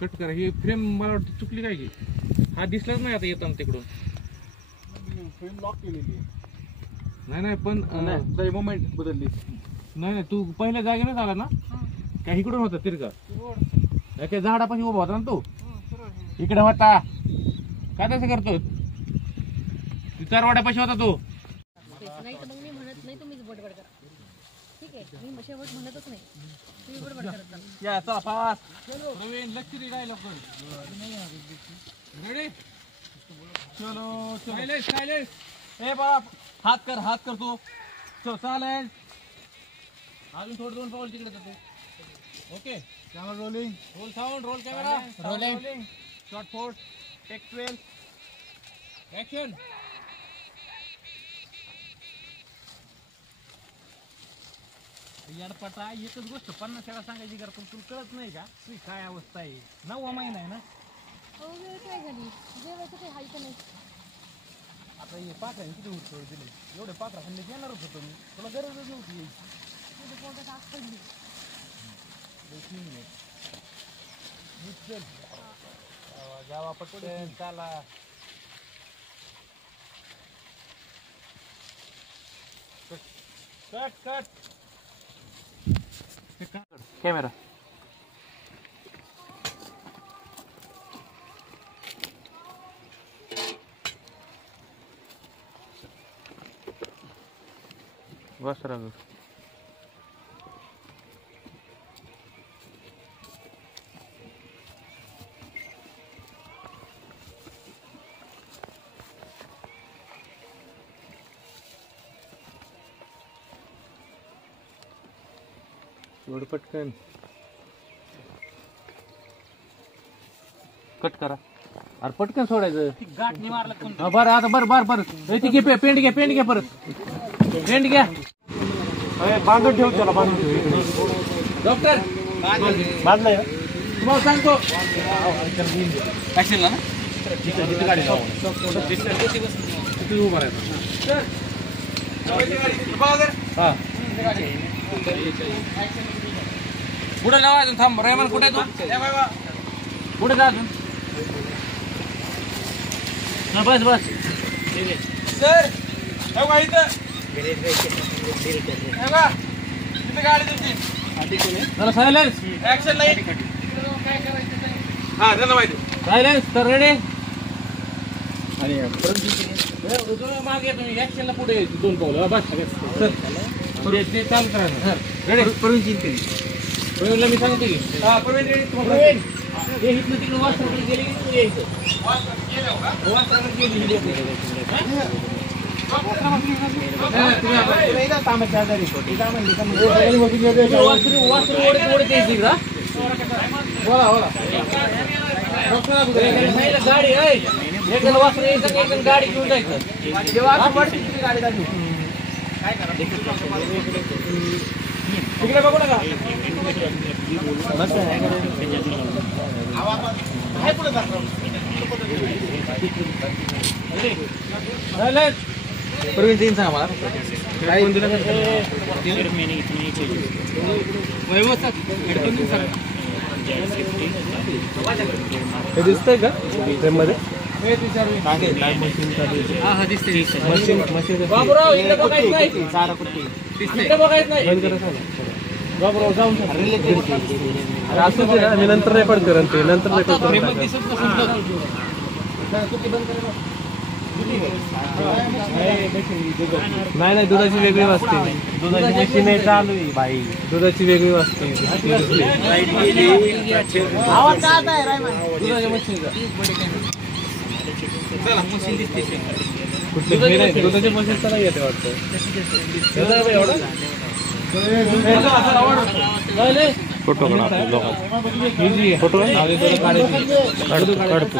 Cut करा. ही frame मला वाटतं चुकली काय की हा दिसलाच नाही आता येताना तिकडून. फ्रेम लॉक केलेली नाही नाही पण नाही मोमेंट बदलली. नाही तू पहिल्या जागेनेच आला ना काय इकडून होता तिरका काय झाडापाशी उभा होता ना तू इकडे होता काय तसं करतो चारवाड्यापाशी होता तू. नाही तर मग मी म्हणत नाही तुम्हीच बडबड करा. ठीक आहे मी शेवट म्हणतच नाही तुम्ही बडबड करत जा. या चला पास प्रवीण लक्ष दे काय लोक रेडी चलो सायलेंस सायलेंस. ए बाप हात कर तू चालेल. अजून थोडं 2 पाऊल तिकडे जाते. Okay camera rolling. Roll sound roll camera rolling shot 4 take 12 action. याडपटा एकच गोष्ट 50 वेळा सांगायची कारण पण तुला कळत नाही का तुझी काय अवस्था आहे. 9वा महिना आहे ना. हो वेळ काय झाली जेवायचं काही हाय का नाही. आता हे पाखराने किती उत्तर दिले एवढे पाखरा खाल्ले येणारच होतो मी तुला गरजच नव्हती यायची. तुझं पोटात आग पडली. जावा पटकन चाला. कट कॅमेरा बस राघव. एवढं पटकन कट करा. अरे पटकन सोडायचं. गाठ नाही मारला. बरं आता बरं ती घे पेंट घ्या परत पेंट घ्या. बांधून ठेव त्याला बांधून ठेव. डॉक्टर बांधलाय तुम्हाला सांगतो ऍक्शनला ना तिथे गाडी तिथे उभा राहायचं. हा पुढे लावा अजून. थांब रेमन कुठे तू पुढे जा अजून. बस सर इथं गाडी तुमची चला सायलेन्स ऍक्शन नाही. हा त्यांना माहिती सायलेन्स तर रेडी. आणि मागे तुम्ही ऍक्शनला पुढे 2 पावलं बस सर ते चालू करा. रेडी प्रवीणला मी सांगते की हा प्रवीण रेडी. प्रवीण हे इथनं तिकडे वासराकडे गेले की तू यायचं वासराकडे गेली वासरू ओढत यायची का. बोला गाडी एक वासरू यायचं एक गाडी घेऊन जायचं. तिकडे बघू नका. प्रवीण तीन सांगा मला हे दिसतंय का फ्रेम मध्ये. बाबूराव इकडे बघायचं नाही. इकडे बघायचं नाही. बाबूराव जाऊन असं ते ना मी नंतर रेकॉर्ड करेन ते नंतर रेकॉर्ड करून नाही दुधाची वेगळी वाजते. दुधाची मशीन आहे चालू आहे बाई. दुधाची वेगळी वाजते. दुधाच्या मशीनचा कुठली नाही दुधाच्या मशीनचा नाही येते वाटतं. फोटो काढा फोटो काढतो.